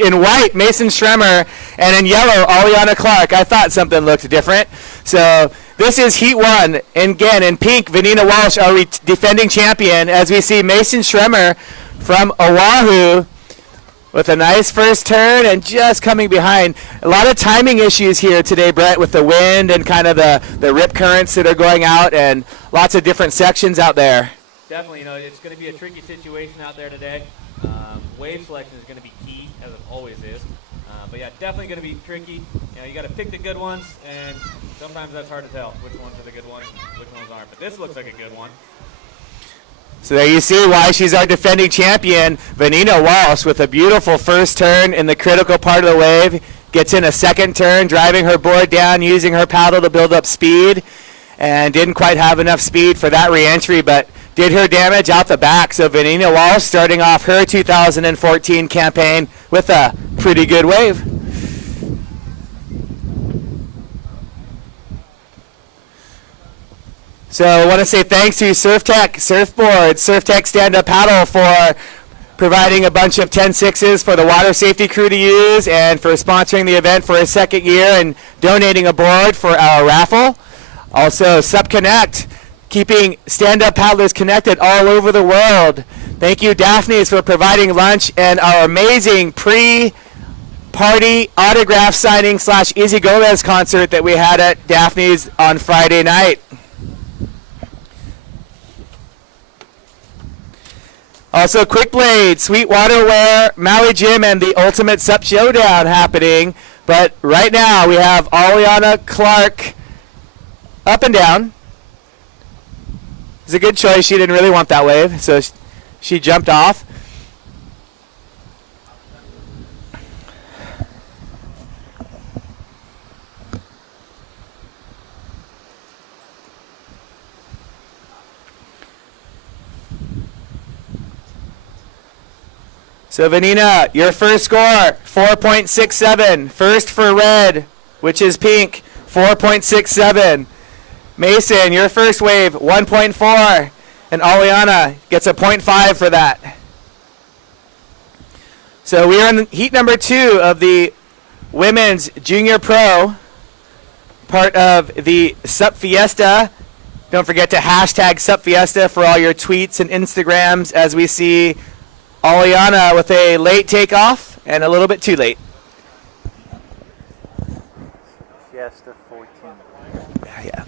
In white, Mason Schremmer, and in yellow, Aliana Clark. I thought something looked different. So this is Heat 1. And again, in pink, Vanina Walsh, our defending champion, as we see Mason Schremmer from Oahu with a nice first turn and just coming behind. A lot of timing issues here today, Brett, with the wind and kind of the rip currents that are going out and lots of different sections out there. Definitely, it's going to be a tricky situation out there today. Wave selection is going to be key, as it always is. But yeah, definitely going to be tricky. You got to pick the good ones, and sometimes that's hard to tell which ones are the good ones, which ones aren't. But this looks like a good one. So there you see why she's our defending champion, Vanina Walsh, with a beautiful first turn in the critical part of the wave. Gets in a second turn, driving her board down, using her paddle to build up speed, and didn't quite have enough speed for that re-entry, but did her damage out the back. So Vanina Walsh starting off her 2014 campaign with a pretty good wave. So I want to say thanks to SurfTech Surfboard, SurfTech Stand-Up Paddle for providing a bunch of 10-6s for the water safety crew to use and for sponsoring the event for a second year and donating a board for our raffle. Also, SupConnect, keeping stand-up paddlers connected all over the world. Thank you, Daphne's, for providing lunch and our amazing pre-party autograph signing / Izzy Gomez concert that we had at Daphne's on Friday night. Also, Quick Blade, Sweetwater Wear, Maui Gym, and the Ultimate Sup Showdown happening. But right now, we have Aliana Clark up and down. It's a good choice. She didn't really want that wave, so she jumped off. So Vanina, your first score, 4.67. First for red, which is pink, 4.67. Mason, your first wave, 1.4. And Aliana gets a 0.5 for that. So we are in heat number 2 of the Women's Junior Pro, part of the Sup Fiesta. Don't forget to hashtag Sup Fiesta for all your tweets and Instagrams as we see Aliana with a late takeoff and a little bit too late. Fiesta 14. Yeah.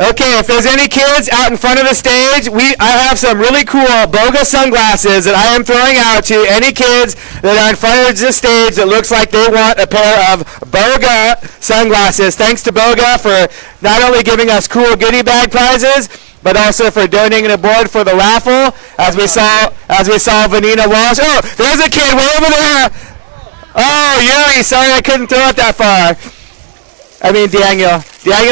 Okay, if there's any kids out in front of the stage, I have some really cool Boga sunglasses that I am throwing out to any kids that are in front of the stage that looks like they want a pair of Boga sunglasses. Thanks to Boga for not only giving us cool goodie bag prizes, but also for donating a board for the raffle. As we saw Vanina Walsh. Oh, there's a kid way over there. Oh, Yuri, sorry I couldn't throw it that far. I mean, Daniel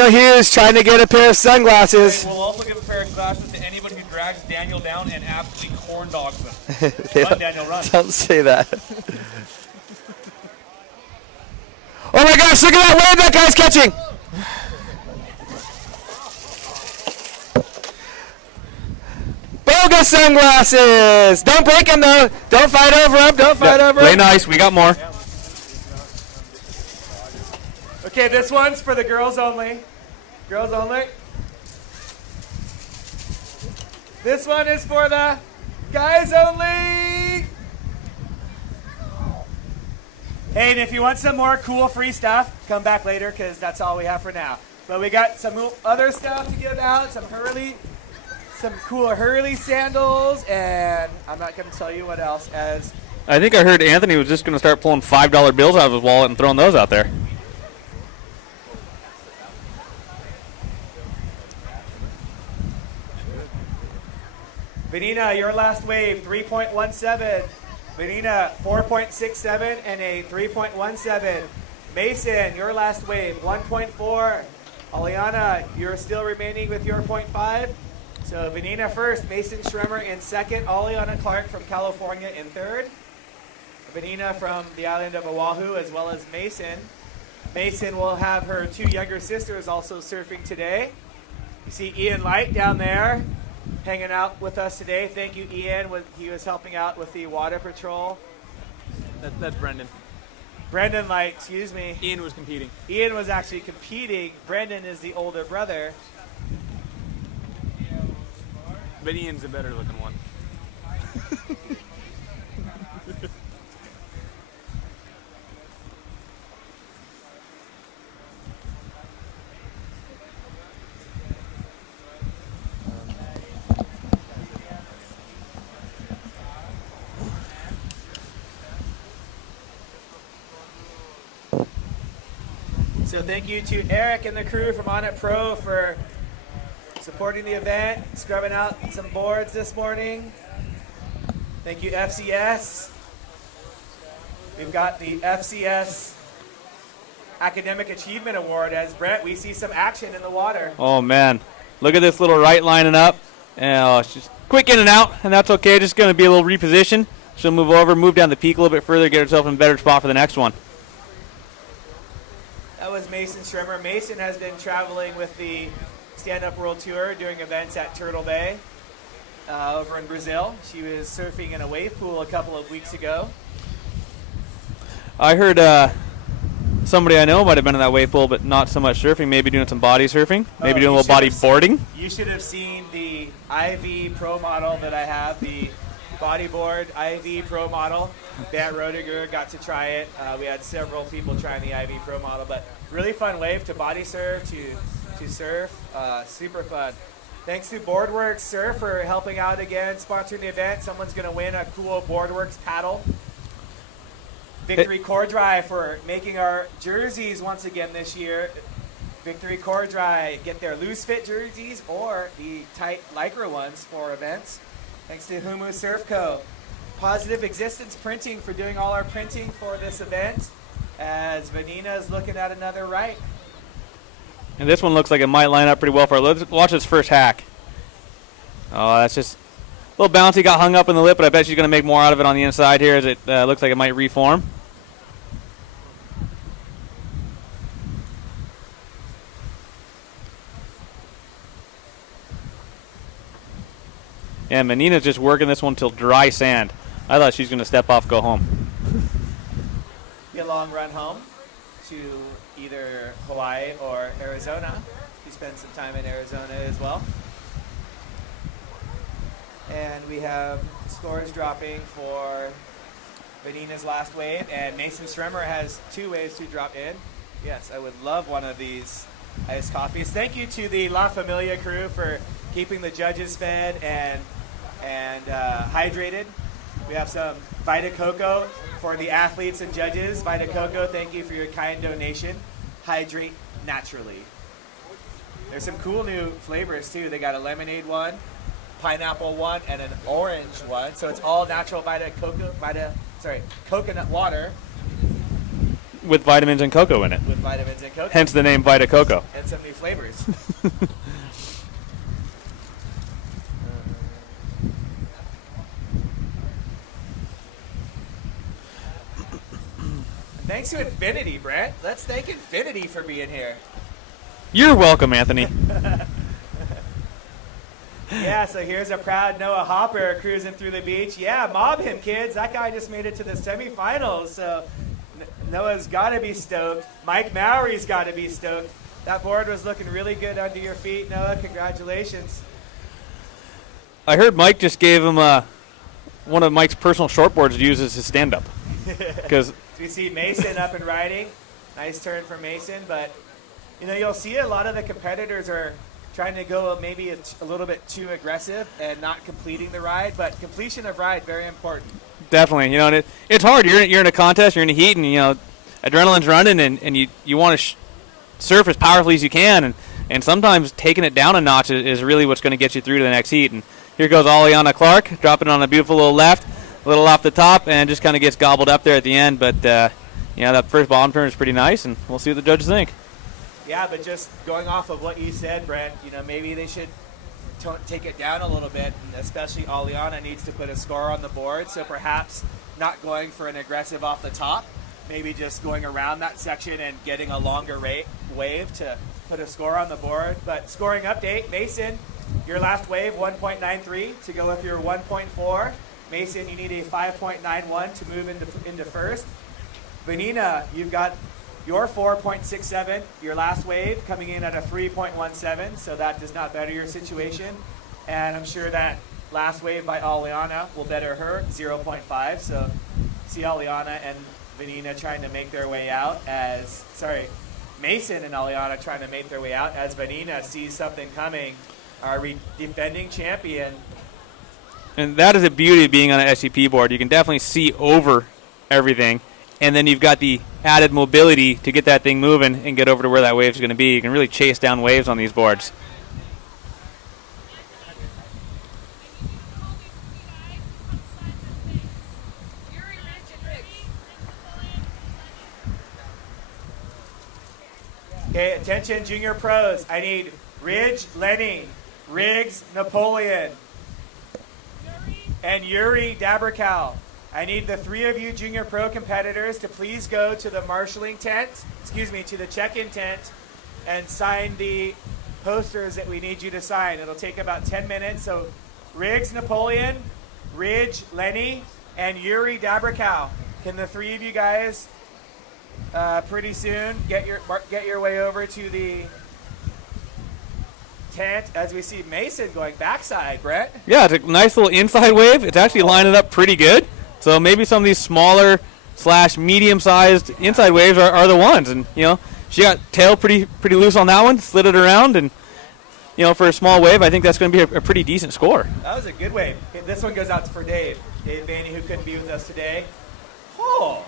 Hughes trying to get a pair of sunglasses. We'll also give a pair of glasses to anybody who drags Daniel down and absolutely corn dogs them. Run, Daniel, run. Don't say that. Oh my gosh, look at that wave that guy's catching. Boga sunglasses. Don't break them though. Don't fight over them. Don't fight over them. Play nice. We got more. Okay, this one's for the girls only. Girls only. This one is for the guys only. Hey, and if you want some more cool free stuff, come back later because that's all we have for now. But we got some other stuff to give out, some cool Hurley sandals, and I'm not going to tell you what else. As I think I heard Anthony was just going to start pulling $5 bills out of his wallet and throwing those out there. Vanina, your last wave, 3.17. Vanina, 4.67 and a 3.17. Mason, your last wave, 1.4. Aliana, you're still remaining with your 0.5. So Vanina first, Mason Schremmer in second, Aliana Clark from California in third. Vanina from the island of Oahu, as well as Mason. Mason will have her 2 younger sisters also surfing today. You see Ian Light down there hanging out with us today. Thank you, Ian. He was helping out with the water patrol. That's Brendan. Brendan Light, excuse me. Ian was competing. Ian was actually competing. Brendan is the older brother. But Ian's the better looking one. So thank you to Eric and the crew from On It Pro for supporting the event, scrubbing out some boards this morning. Thank you, FCS. We've got the FCS Academic Achievement Award. As Brent, we see some action in the water. Oh, man. Look at this little right lining up. And she's quick in and out, and that's okay. Just going to be a little reposition. She'll move over, move down the peak a little bit further, get herself in a better spot for the next one. That was Mason Schremmer. Mason has been traveling with the Stand Up World Tour, doing events at Turtle Bay over in Brazil. She was surfing in a wave pool a couple of weeks ago. I heard somebody I know might have been in that wave pool, but not so much surfing, maybe doing some body surfing, maybe doing a little body boarding. You should have seen the IV Pro model that I have, the bodyboard IV Pro model. Bant Rodiger got to try it. We had several people trying the IV Pro model, but really fun wave to body surf, to surf. Super fun. Thanks to Boardworks Surf for helping out again, sponsoring the event. Someone's going to win a cool Boardworks paddle. Victory Core Dry for making our jerseys once again this year. Victory Core Dry, get their loose fit jerseys or the tight Lycra ones for events. Thanks to Humu Surf Co. Positive Existence Printing for doing all our printing for this event, as Vanina is looking at another right. And this one looks like it might line up pretty well for her. Let's watch this first hack. Oh, that's just a little bouncy, got hung up in the lip, but I bet she's going to make more out of it on the inside here as it looks like it might reform. And Menina's just working this one till dry sand. I thought she was going to step off, go home. Be a long run home to either Hawaii or Arizona. She spent some time in Arizona as well. And we have scores dropping for Vanina's last wave, and Mason Schremmer has 2 waves to drop in. Yes, I would love one of these iced coffees. Thank you to the La Familia crew for keeping the judges fed and hydrated. We have some Vita Coco for the athletes and judges. Vita Coco, thank you for your kind donation. Hydrate naturally. There's some cool new flavors too. They got a lemonade one, pineapple one, and an orange one. So it's all natural coconut water. With vitamins and cocoa in it. With vitamins and cocoa. Hence the name Vita Coco. And some new flavors. Thanks to Infinity, Brent. Let's thank Infinity for being here. You're welcome, Anthony. Yeah, so here's a proud Noah Hopper cruising through the beach. Yeah, mob him, kids. That guy just made it to the semifinals, so Noah's got to be stoked. Mike Mowry's got to be stoked. That board was looking really good under your feet, Noah. Congratulations. I heard Mike just gave him one of Mike's personal shortboards to use as his stand-up. Because we see Mason up and riding. Nice turn for Mason, but you'll see a lot of the competitors are trying to go maybe a little bit too aggressive and not completing the ride, but completion of ride, very important. definitely, and it's hard. You're in a contest, you're in a heat, and adrenaline's running, and you want to surf as powerfully as you can, and sometimes taking it down a notch is really what's going to get you through to the next heat. And here goes Aliana Clark, dropping on a beautiful little left, a little off the top, and just kind of gets gobbled up there at the end. But that first bottom turn is pretty nice, and we'll see what the judges think. Yeah, but just going off of what you said, Brent, maybe they should take it down a little bit, and especially Aliana needs to put a score on the board, so perhaps not going for an aggressive off the top, maybe just going around that section and getting a longer wave to put a score on the board. But scoring update, Mason, your last wave 1.93 to go with your 1.4. Mason, you need a 5.91 to move into first. Vanina, you've got your 4.67, your last wave coming in at a 3.17, so that does not better your situation. And I'm sure that last wave by Aliana will better her, 0.5. So see Aliana and Vanina trying to make their way out Mason and Aliana trying to make their way out as Vanina sees something coming, our defending champion. And that is the beauty of being on an SCP board. You can definitely see over everything, and then you've got the added mobility to get that thing moving and get over to where that wave is going to be. You can really chase down waves on these boards. Okay, attention junior pros. I need Ridge, Lenny, Riggs, Napoleon, and Yuri Dabrikow. I need the three of you junior pro competitors to please go to the marshalling tent, to the check-in tent, and sign the posters that we need you to sign. It'll take about 10 minutes. So Riggs, Napoleon, Ridge, Lenny, and Yuri Dabrikow. Can the three of you guys pretty soon get your way over to the tent as we see Mason going backside, Brett? Yeah, it's a nice little inside wave. It's actually lining up pretty good. So maybe some of these smaller / medium-sized inside waves are the ones. And, she got tail pretty loose on that one, slid it around, and, for a small wave, I think that's going to be a pretty decent score. That was a good wave. This one goes out for Dave. Dave Vaney, who couldn't be with us today. Oh,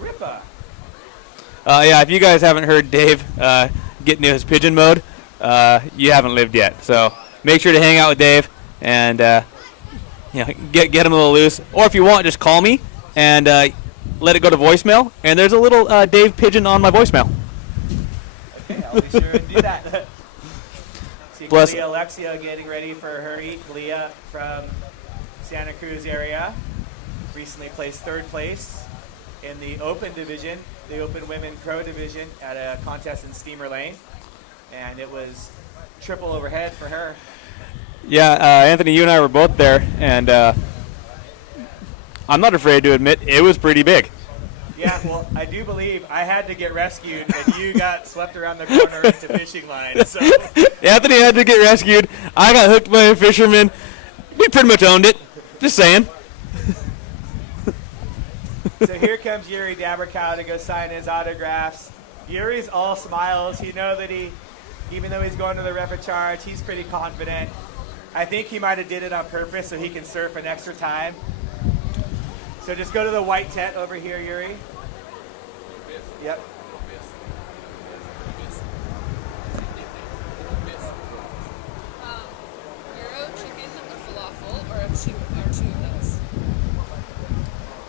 Rippa. Yeah, if you guys haven't heard Dave get into his pigeon mode, you haven't lived yet. So make sure to hang out with Dave and get him a little loose. Or if you want, just call me and let it go to voicemail. And there's a little Dave pigeon on my voicemail. Okay, I'll be sure to do that. See Plus, Leah Alexia getting ready for her heat. Leah from Santa Cruz area recently placed third place in the open division, the open women crow division at a contest in Steamer Lane. And it was triple overhead for her. Yeah, Anthony, you and I were both there, and I'm not afraid to admit it was pretty big. Yeah, well, I do believe I had to get rescued, and you got swept around the corner into fishing line. So Anthony had to get rescued. I got hooked by a fisherman. We pretty much owned it. Just saying. So here comes Yuri Dabrikow to go sign his autographs. Yuri's all smiles. You know that even though he's going to the repertoire, he's pretty confident. I think he might have did it on purpose so he can surf an extra time. So just go to the white tent over here, Yuri. Yep. Euro chicken or falafel, or two of those.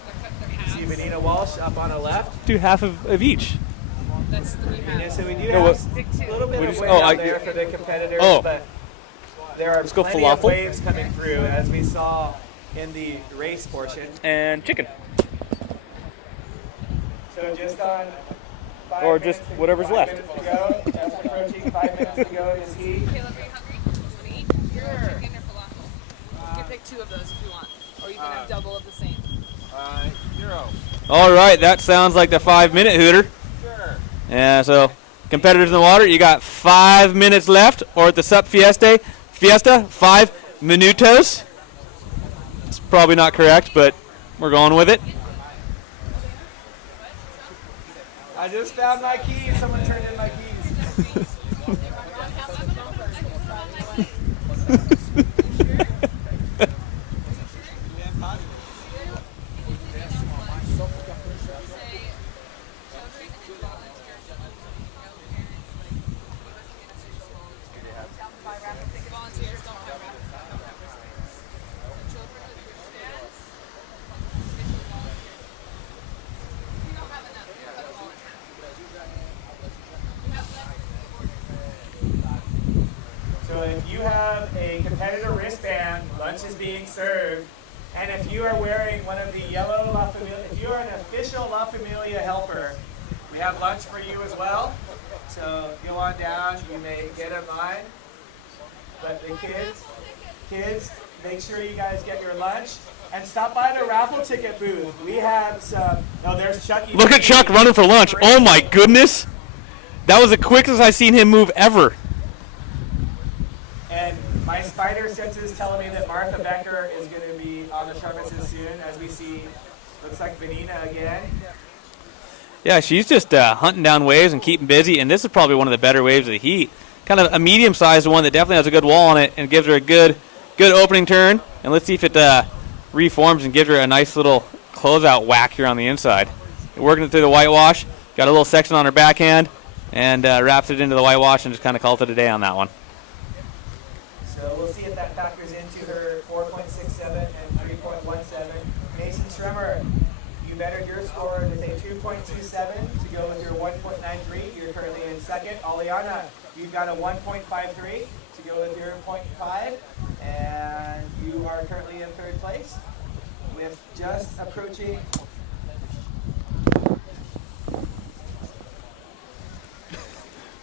They're halves. See Vanina Walsh up on the left. Do half of each. That's 3 halves. Yeah, so we do No, have a little bit of weight out there for the competitors, but there are go plenty of falafel. waves coming through, as we saw in the race portion. And chicken. So just on 5 Or minutes just to- whatever's 5 left. minutes to go. Just approaching 5 minutes to go is he. Caleb, are you hungry? Want to eat? Euro chicken or falafel? You can pick 2 of those if you want, or you can have double of the same. Euro. All right, that sounds like the 5-minute hooter. Sure. Yeah, so competitors in the water, you got 5 minutes left, or at the Sup Fiesta, 5 minutos. It's probably not correct, but we're going with it. I just found my keys. Someone turned in my keys. So if you have a competitor wristband, lunch is being served. And if you are wearing one of the yellow La Familia, if you are an official La Familia helper, We have lunch for you as well. So go on down. You may get in line. But the kids, make sure you guys get your lunch. And stop by the raffle ticket booth. We have some. Oh, there's Chucky. Look at Chuck running for lunch. Oh my goodness. That was the quickest I've seen him move ever. And my spider sense is telling me that Martha Becker is going to be on the Sharpnesses soon, as we see. Looks like Vanina again. Yeah, she's just hunting down waves and keeping busy, and this is probably one of the better waves of the heat. Kind of a medium-sized one that definitely has a good wall on it and gives her a good opening turn. And let's see if it reforms and gives her a nice little closeout whack here on the inside. Working it through the whitewash, got a little section on her backhand, and wraps it into the whitewash and just kind of calls it a day on that one. So we'll see if that factors into her 4.67 and 3.17. Mason Schremmer, you bettered your score with a 2.27 to go with your 1.93. You're currently in second. Aliana, you've got a 1.53 to go with your 0.5. And you are currently in third place with just approaching.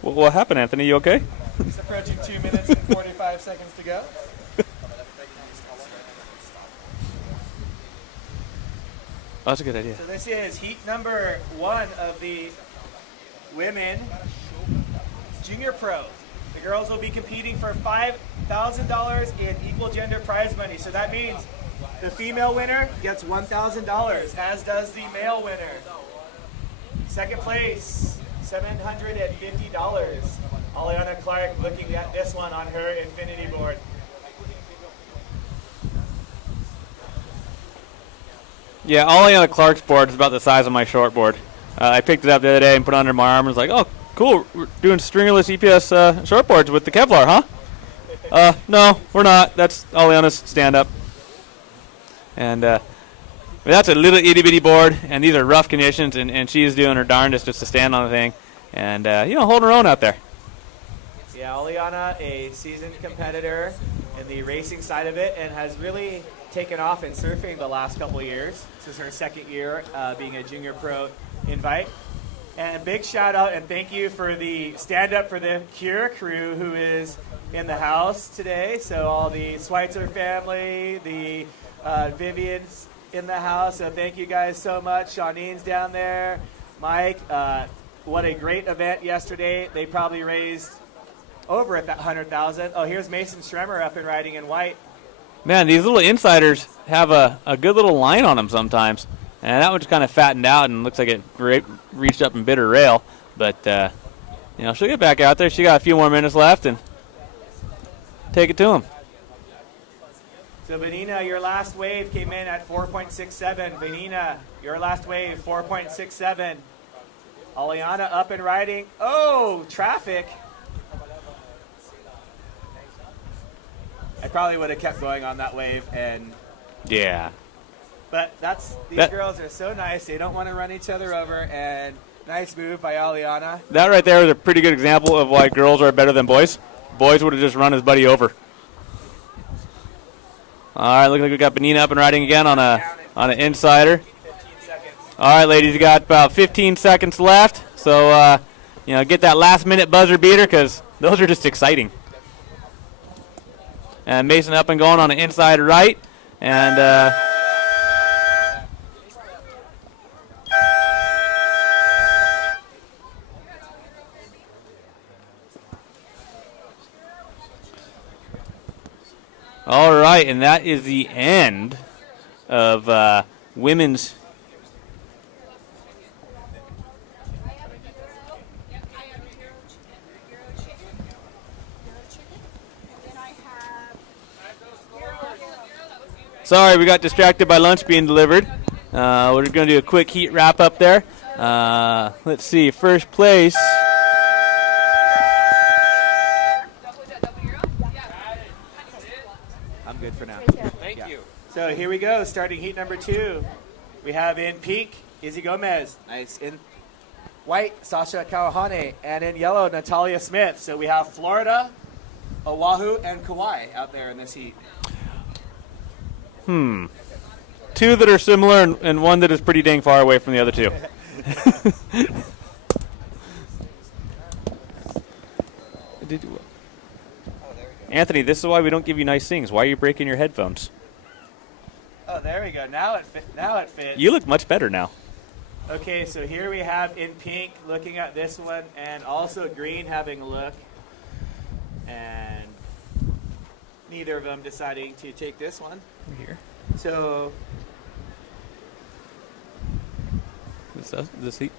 What happened, Anthony? You okay? Just approaching 2 minutes and 45 seconds to go. Oh, that's a good idea. So this is heat number 1 of the women junior pro. The girls will be competing for $5,000 in equal gender prize money. So that means the female winner gets $1,000, as does the male winner. Second place, $750. Aliana Clark looking at this one on her infinity board. Yeah, Aliana Clark's board is about the size of my short board. I picked it up the other day and put it under my arm and was like, oh, cool, we're doing stringerless EPS short boards with the Kevlar, huh? No, we're not. That's Aliana's stand-up. And that's a little itty-bitty board, and these are rough conditions, and she is doing her darndest just to stand on the thing and, holding her own out there. Yeah, Aliana, a seasoned competitor in the racing side of it, and has really taken off in surfing the last couple of years. This is her second year being a junior pro invite. And a big shout out and thank you for the stand up for the Cure crew who is in the house today. So all the Schweitzer family, the Vivian's in the house. So thank you guys so much. Shaunene's down there. Mike, what a great event yesterday. They probably raised over $100,000. Oh, here's Mason Schremmer up and riding in white. Man, these little insiders have a good little line on them sometimes. And that one just kind of fattened out and looks like it reached up and bit her rail. But, she'll get back out there. She got a few more minutes left and take it to him. So, Vanina, your last wave came in at 4.67. Vanina, your last wave, 4.67. Aliana up and riding. Oh, traffic. I probably would have kept going on that wave. Yeah. But these girls are so nice. They don't want to run each other over. And nice move by Aliana. That right there is a pretty good example of why girls are better than boys. Boys would have just run his buddy over. All right, looks like we got Vanina up and riding again on an insider. 15 seconds. All right, ladies, you got about 15 seconds left. So, get that last-minute buzzer beater because those are just exciting. And Mason up and going on an inside right. And all right, and that is the end of women's. Sorry, we got distracted by lunch being delivered. We're going to do a quick heat wrap up there. Let's see, first place. I'm good for now. Thank you. So here we go, starting heat number 2. We have in pink, Izzy Gomez. Nice. In white, Sasha Kawahane. And in yellow, Natalia Smith. So we have Florida, Oahu, and Kauai out there in this heat. Two that are similar and one that is pretty dang far away from the other two. Did you, Anthony, this is why we don't give you nice things. Why are you breaking your headphones? Oh, there we go. Now it fits. You look much better now. Okay, so here we have in pink looking at this one, and also green having a look, and neither of them deciding to take this one. Here. So This heat.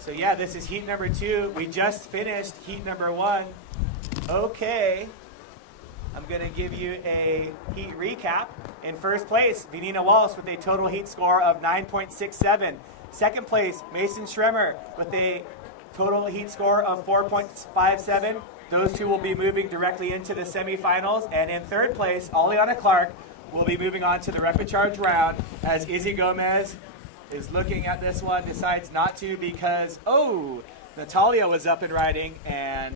So yeah, this is heat number 2. We just finished heat number 1. Okay, I'm gonna give you a heat recap. In first place, Vanina Walsh with a total heat score of 9.67. Second place, Mason Schremmer with a total heat score of 4.57. Those two will be moving directly into the semifinals. And in third place, Oleana Clark will be moving on to the rapid charge round as Izzy Gomez is looking at this one, decides not to because, Natalia was up and riding and